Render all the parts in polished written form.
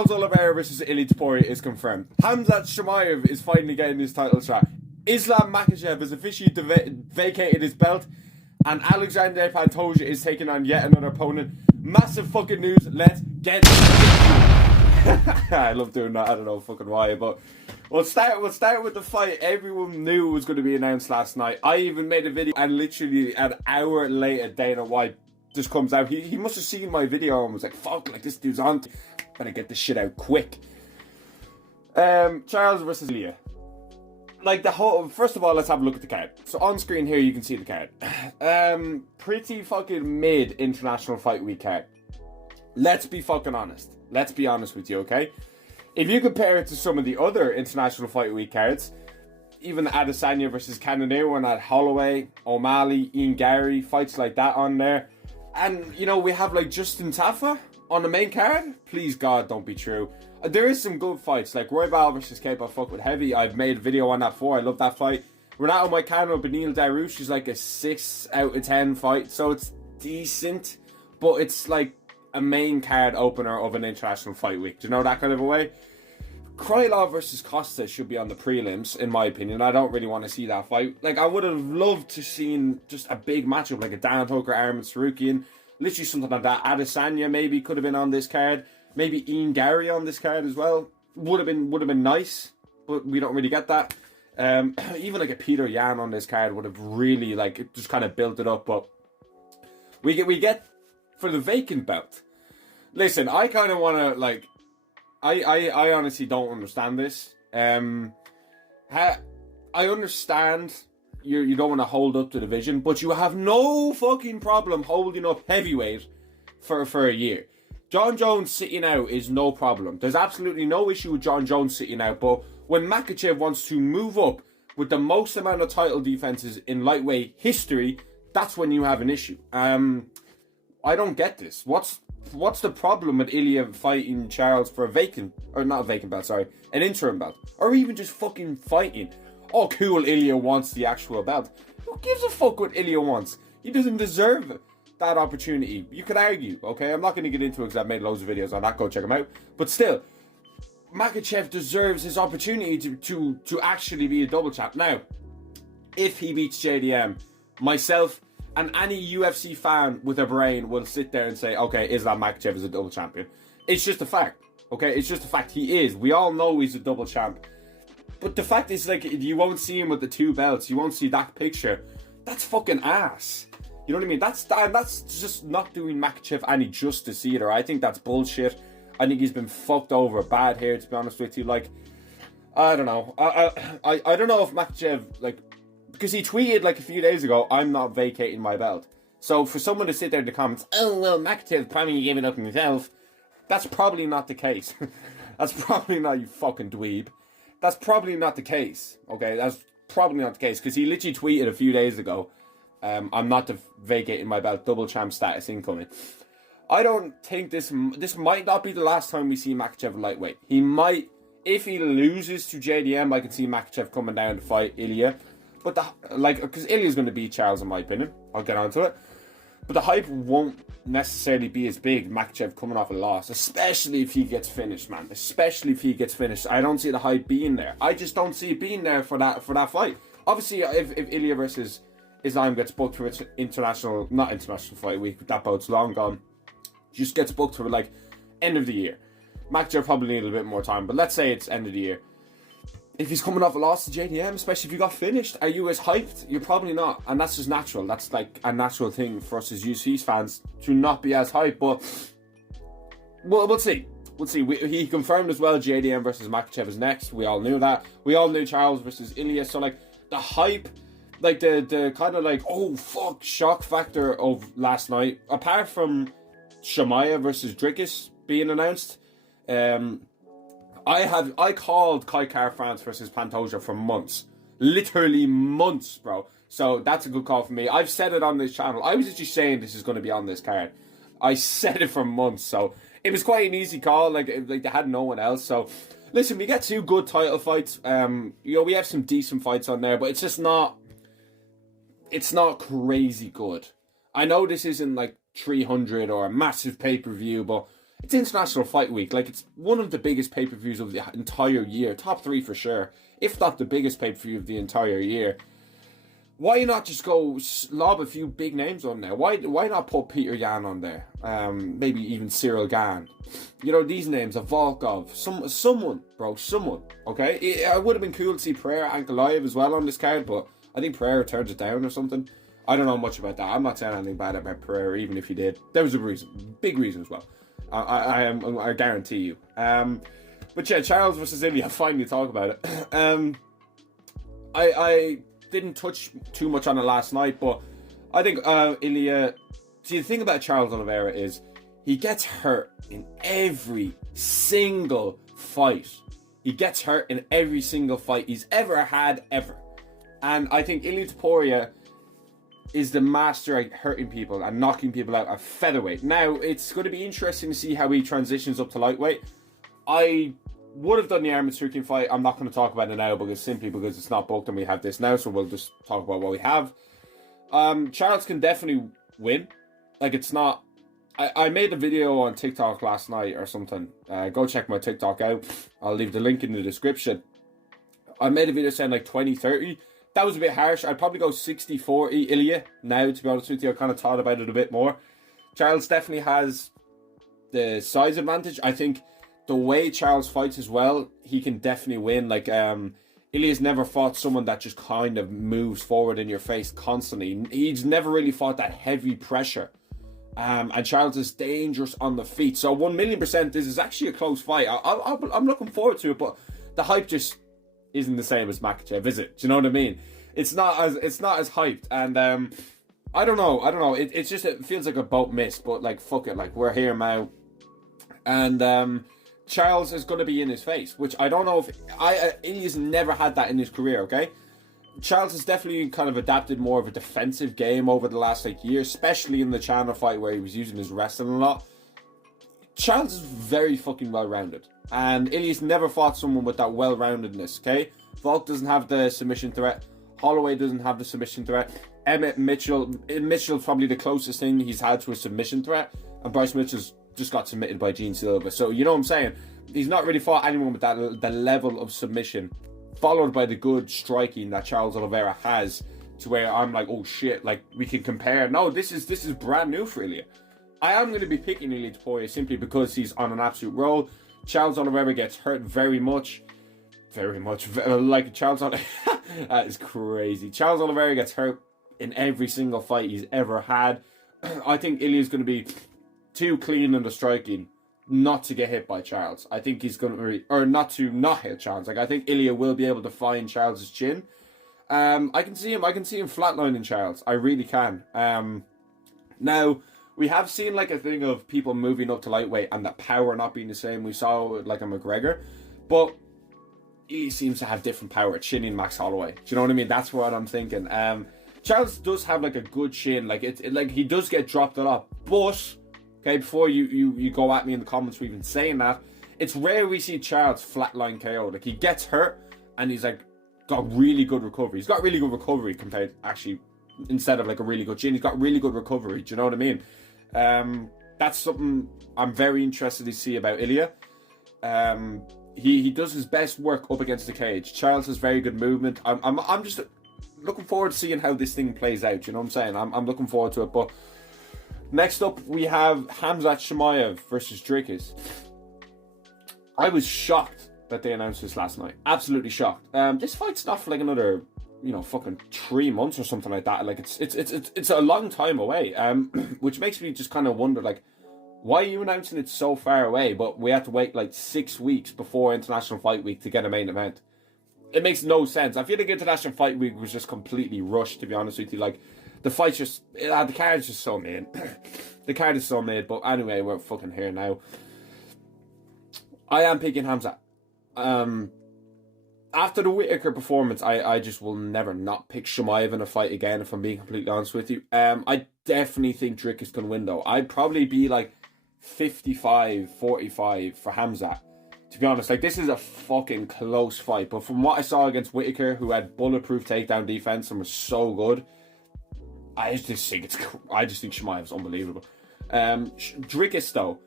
Charles Oliveira versus Ilia is confirmed. Khamzat Chimaev is finally getting his title shot. Islam Makhachev has officially vacated his belt. And Alexander Pantoja is taking on yet another opponent. Massive fucking news. Let's get I love doing that. I don't know fucking why, but we'll start with the fight everyone knew was going to be announced last night. I even made a video, and literally an hour later, Dana White just comes out. He must have seen my video and was like, fuck, like, this dude's on. Better get this shit out quick. Charles versus Ilia. Like, the whole... First of all, let's have a look at the card. So, on screen here, you can see the card. Pretty fucking mid-international fight week card. Let's be fucking honest. Let's be honest with you, okay? If you compare it to some of the other international fight week cards, even the Adesanya versus Cannonier one had Holloway, O'Malley, Ian Gary, fights like that on there. And, you know, we have, like, Justin Tafa on the main card. Please, God, don't be true. There is some good fights, like Royval versus Cape I fuck with heavy. I've made a video on that before. I love that fight. Renato Moicano, Beneil Dariush is like a 6 out of 10 fight, so it's decent, but it's like a main card opener of an international fight week. Do you know, that kind of a way? Krylov versus Costa should be on the prelims, in my opinion. I don't really want to see that fight. Like, I would have loved to seen just a big matchup, like a Dan Hooker, Arman Sarukian, literally something like that. Adesanya maybe could have been on this card. Maybe Ian Gary on this card as well. Would have been nice, but we don't really get that. Even like a Peter Yan on this card would have really, like, just kind of built it up. But we get for the vacant belt. Listen, I kind of want to, like, I honestly don't understand this. I understand you don't want to hold up the division, but you have no fucking problem holding up heavyweight for a year. John Jones sitting out is no problem. There's absolutely no issue with John Jones sitting out. But when Makhachev wants to move up with the most amount of title defenses in lightweight history, that's when you have an issue. I don't get this. What's the problem with Ilia fighting Charles for a vacant, or not a vacant belt, sorry, an interim belt, or even just fucking fighting? Oh, cool, Ilia wants the actual belt. Who gives a fuck what Ilia wants? He doesn't deserve that opportunity. You could argue, okay? I'm not going to get into it because I've made loads of videos on that. Go check them out. But still, Makhachev deserves his opportunity to actually be a double champ. Now, if he beats JDM, myself and any UFC fan with a brain will sit there and say, okay, Islam Makhachev is a double champion. It's just a fact, okay? It's just a fact. He is. We all know he's a double champ. But the fact is, like, you won't see him with the 2 belts. You won't see that picture. That's fucking ass. You know what I mean? That's just not doing Makhachev any justice either. I think that's bullshit. I think he's been fucked over bad here, to be honest with you. Like, I don't know. I don't know if Makhachev, like, because he tweeted like a few days ago, I'm not vacating my belt. So for someone to sit there in the comments, oh, well, Makhachev probably gave it up himself. That's probably not the case. That's probably not, you fucking dweeb. That's probably not the case. Okay, that's probably not the case. Because he literally tweeted a few days ago, I'm not vacating my belt, double champ status incoming. I don't think this might not be the last time we see Makhachev lightweight. He might, if he loses to JDM, I can see Makhachev coming down to fight Ilia. But because Ilia's going to beat Charles, in my opinion. I'll get onto it. But the hype won't necessarily be as big, Makhachev coming off a loss. Especially if he gets finished, man. Especially if he gets finished. I don't see the hype being there. I just don't see it being there for that fight. Obviously, if Ilia versus Islam gets booked for its not international fight week, that bout's long gone. Just gets booked for, like, end of the year. Makhachev probably need a little bit more time, but let's say it's end of the year. If he's coming off a loss to JDM, especially if you got finished, are you as hyped? You're probably not, and that's just natural. That's like a natural thing for us as UFC fans to not be as hyped. But we'll see. We'll see. He confirmed as well JDM versus Makhachev is next. We all knew that. We all knew Charles versus Ilia. So like the hype, like the kind of like, oh fuck, shock factor of last night. Apart from Chimaev versus Dricus being announced, I called Kai Car France versus Pantoja for months. Literally months, bro. So that's a good call for me. I've said it on this channel. I was just saying this is going to be on this card. I said it for months, so it was quite an easy call. Like they had no one else. So listen, we get 2 good title fights. We have some decent fights on there, but it's just not. It's not crazy good. I know this isn't like 300 or a massive pay-per-view, but It's International Fight Week. Like, it's one of the biggest pay-per-views of the entire year. Top 3 for sure. If not the biggest pay-per-view of the entire year. Why not just go lob a few big names on there? Why not put Peter Yan on there? Maybe even Cyril Gane. You know, these names, a Volkov. Someone, bro, someone. Okay? It would have been cool to see Pereira and Goliath as well on this card, but I think Pereira turns it down or something. I don't know much about that. I'm not saying anything bad about Pereira, even if he did. There was a reason. Big reason as well. I guarantee you. But yeah, Charles versus Ilia, finally talk about it. I didn't touch too much on it last night, but I think Ilia... See, the thing about Charles Oliveira is he gets hurt in every single fight. He gets hurt in every single fight he's ever had, ever. And I think Ilia Topuria is the master at hurting people and knocking people out at featherweight. Now, it's going to be interesting to see how he transitions up to lightweight. I would have done the Arman Tsarukyan fight. I'm not going to talk about it now because it's not booked and we have this now, so we'll just talk about what we have. Charles can definitely win. Like, it's not... I made a video on TikTok last night or something. Go check my TikTok out. I'll leave the link in the description. I made a video saying like 20-30. That was a bit harsh. I'd probably go 60-40 Ilia now, to be honest with you. I kind of thought about it a bit more. Charles definitely has the size advantage. I think the way Charles fights as well, he can definitely win. Like, Ilia's never fought someone that just kind of moves forward in your face constantly. He's never really fought that heavy pressure. And Charles is dangerous on the feet. So 1,000,000% this is actually a close fight. I'm looking forward to it, but the hype just isn't the same as Vacates, is it? Do you know what I mean? It's not as hyped, and I don't know. It feels like a boat miss, but like fuck it, like we're here now, and Charles is going to be in his face, which I don't know if Ilia's never had that in his career. Okay, Charles has definitely kind of adapted more of a defensive game over the last year, especially in the Chandler fight where he was using his wrestling a lot. Charles is very fucking well-rounded. And Ilia's never fought someone with that well-roundedness, okay? Volk doesn't have the submission threat. Holloway doesn't have the submission threat. Emmett Mitchell's probably the closest thing he's had to a submission threat. And Bryce Mitchell's just got submitted by Gene Silva. So, you know what I'm saying? He's not really fought anyone with the level of submission, followed by the good striking that Charles Oliveira has, to where I'm like, oh shit, like, we can compare. No, this is brand new for Ilia. I am going to be picking Ilia Topuria simply because he's on an absolute roll. Charles Oliveira gets hurt very much. Like, Charles Oliveira... that is crazy. Charles Oliveira gets hurt in every single fight he's ever had. I think Ilia's going to be too clean in the striking not to get hit by Charles. I think he's going to... Or not hit Charles. Like, I think Ilia will be able to find Charles's chin. I can see him flatlining Charles. I really can. Now... We have seen like a thing of people moving up to lightweight and the power not being the same. We saw like a McGregor, but he seems to have different power chinning Max Holloway. Do you know what I mean? That's what I'm thinking. Charles does have like a good chin. Like like he does get dropped a lot. But okay, before you go at me in the comments for even saying that, it's rare we see Charles flatline KO. Like he gets hurt and he's like got really good recovery. He's got really good recovery compared actually instead of like a really good chin. He's got really good recovery. Do you know what I mean? That's something I'm very interested to see about Ilia. He does his best work up against the cage. Charles has very good movement. I'm just looking forward to seeing how this thing plays out. You know what I'm saying? I'm looking forward to it. But next up we have Khamzat Chimaev versus Vacates. I was shocked that they announced this last night. Absolutely shocked. This fight's not for like another, fucking 3 months or something like that. Like it's a long time away. Which makes me just kind of wonder, like, why are you announcing it so far away? But we have to wait like 6 weeks before International Fight Week to get a main event. It makes no sense. I feel like International Fight Week was just completely rushed, to be honest with you. Like, the fight's just, the card is just so made. The card is so made. But anyway, we're fucking here now. I am picking Khamzat. After the Whittaker performance, I just will never not pick Chimaev in a fight again, if I'm being completely honest with you. I definitely think Vacates can win, though. I'd probably be like 55-45 for Khamzat. To be honest, like, this is a fucking close fight. But from what I saw against Whittaker, who had bulletproof takedown defense and was so good, I just think Chimaev's unbelievable. Vacates, though,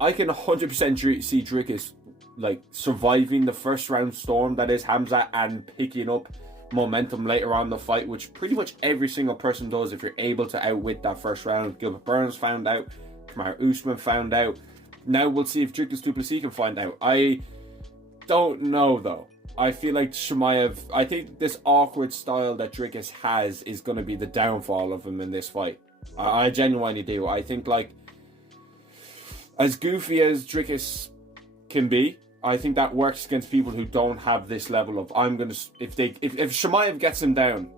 I can 100% see Dricus like surviving the first round storm that is Khamzat and picking up momentum later on in the fight, which pretty much every single person does if you're able to outwit that first round. Gilbert Burns found out, Kamaru Usman found out. Now we'll see if Dricus du Plessis can find out. I don't know though. I feel like Chimaev, I think this awkward style that Dricus has is going to be the downfall of him in this fight. I genuinely do. I think like as goofy as Dricus can be, I think that works against people who don't have this level of if Chimaev gets him down,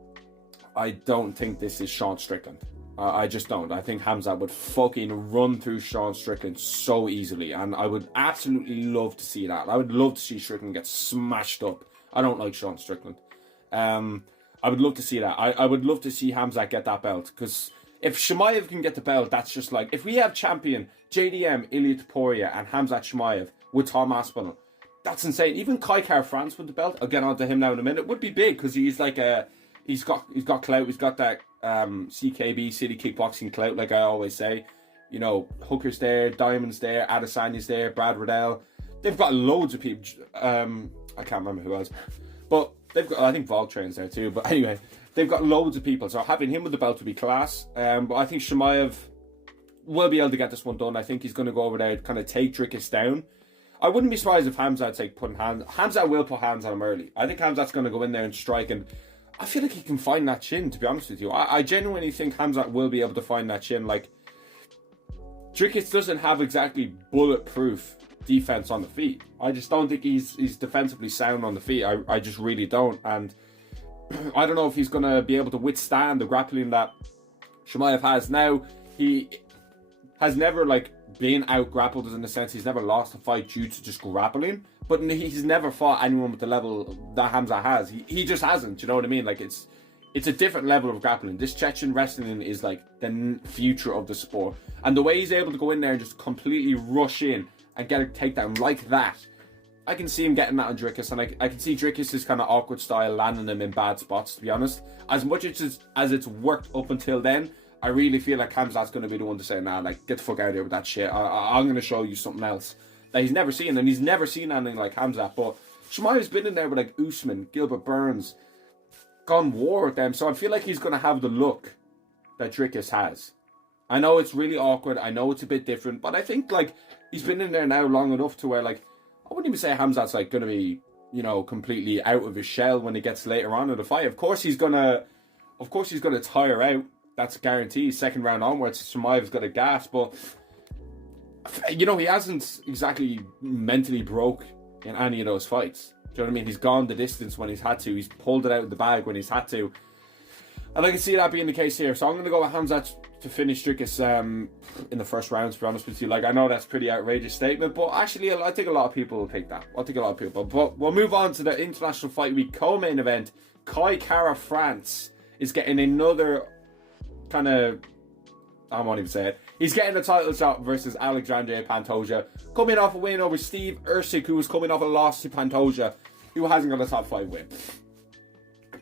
I don't think this is Sean Strickland. I just don't. I think Khamzat would fucking run through Sean Strickland so easily, and I would absolutely love to see that. I would love to see Strickland get smashed up. I don't like Sean Strickland. I would love to see that. I would love to see Khamzat get that belt, because if Chimaev can get the belt, that's just like, if we have champion JDM, Ilia Topuria, and Khamzat Chimaev with Tom Aspinall, that's insane. Even Kai Kara France with the belt, I'll get on to him now in a minute, would be big, because he's like he's got clout, he's got that CKB City Kickboxing clout, like I always say. You know, Hooker's there, Diamond's there, Adesanya's there, Brad Riddell. They've got loads of people. I can't remember who else, but they've got, I think Voltrain's there too. But anyway, they've got loads of people, so having him with the belt would be class. But I think Chimaev will be able to get this one done. I think he's going to go over there, kind of take Dricus down. I wouldn't be surprised if Khamzat's like putting hands. Khamzat will put hands on him early. I think Khamzat's going to go in there and strike, and I feel like he can find that chin, to be honest with you. I genuinely think Khamzat will be able to find that chin. Like, Dricus doesn't have exactly bulletproof defense on the feet. I just don't think he's defensively sound on the feet. I just really don't. And I don't know if he's going to be able to withstand the grappling that Chimaev has. Now, he has never, like, been out-grappled, in the sense he's never lost a fight due to just grappling. But he's never fought anyone with the level that Khamzat has. He just hasn't, you know what I mean? Like, it's a different level of grappling. This Chechen wrestling is like the future of the sport. And the way he's able to go in there and just completely rush in and get a takedown like that, I can see him getting that on Dricus. And I can see Dricus' kind of awkward style landing him in bad spots, to be honest. As much as it's worked up until then, I really feel like Khamzat's going to be the one to say, nah, like, get the fuck out of here with that shit. I'm going to show you something else that he's never seen, and he's never seen anything like Khamzat. But Chimaev's been in there with like Usman, Gilbert Burns, gone war with them, so I feel like he's going to have the look that Dricus has. I know it's really awkward, I know it's a bit different, but I think like he's been in there now long enough to where, like, I wouldn't even say Khamzat's like going to be, you know, completely out of his shell when he gets later on in the fight. Of course he's gonna tire out. That's guaranteed. Second round onwards, Chimaev's got a gas, but you know, he hasn't exactly mentally broke in any of those fights. Do you know what I mean? He's gone the distance when he's had to. He's pulled it out of the bag when he's had to. And I can see that being the case here. So I'm going to go with Khamzat to finish Dricus in the first round, to be honest with you. Like, I know that's a pretty outrageous statement, but actually I think a lot of people will take that. I think a lot of people. But we'll move on to the International Fight Week co-main event. Kai Kara France is getting another kind of, I won't even say it. He's getting a title shot versus Alexandre Pantoja, coming off a win over Steve Usyk, who was coming off a loss to Pantoja, who hasn't got a top 5 win.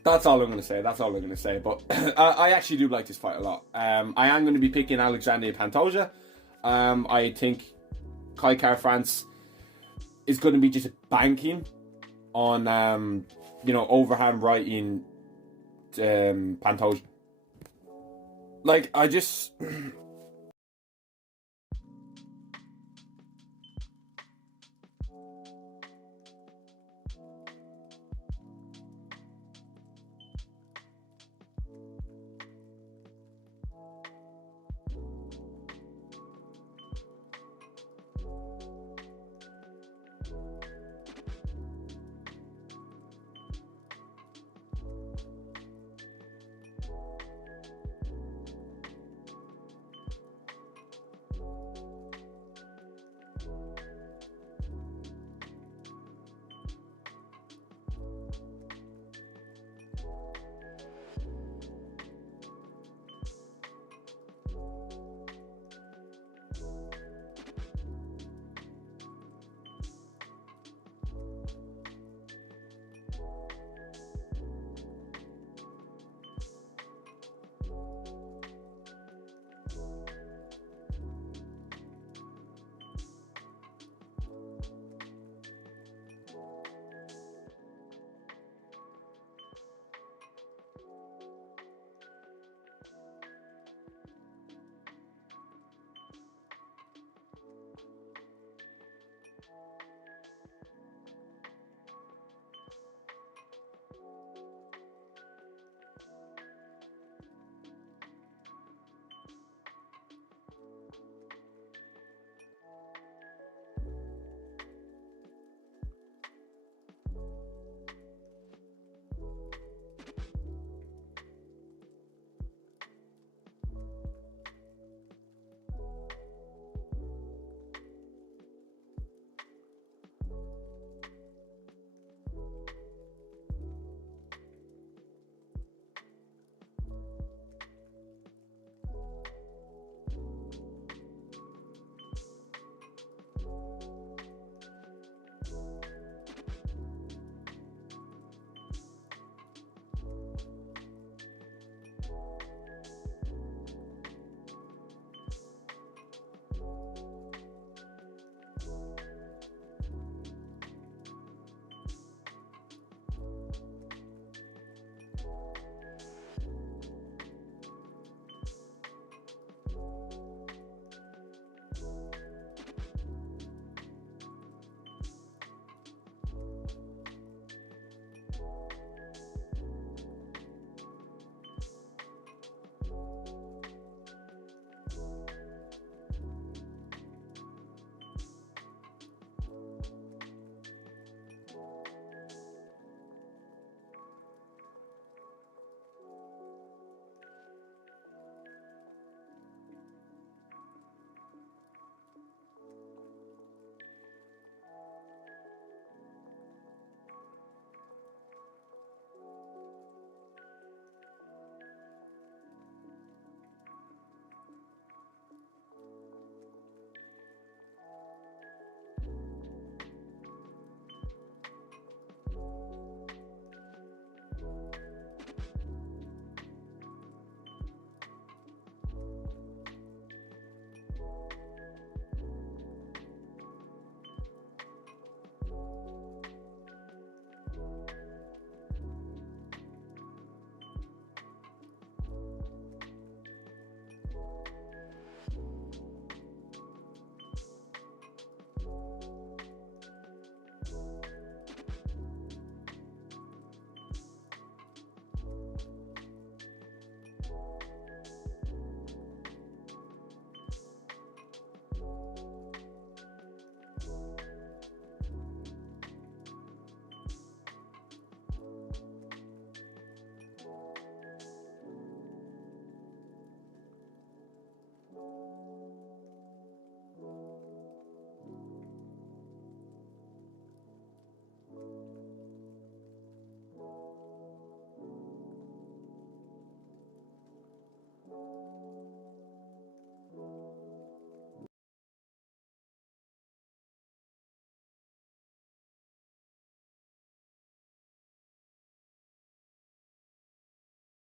That's all I'm going to say. But I actually do like this fight a lot. I am going to be picking Alexandre Pantoja. I think Kai Kara France is going to be just banking on, overhand righting Pantoja. Like, I just...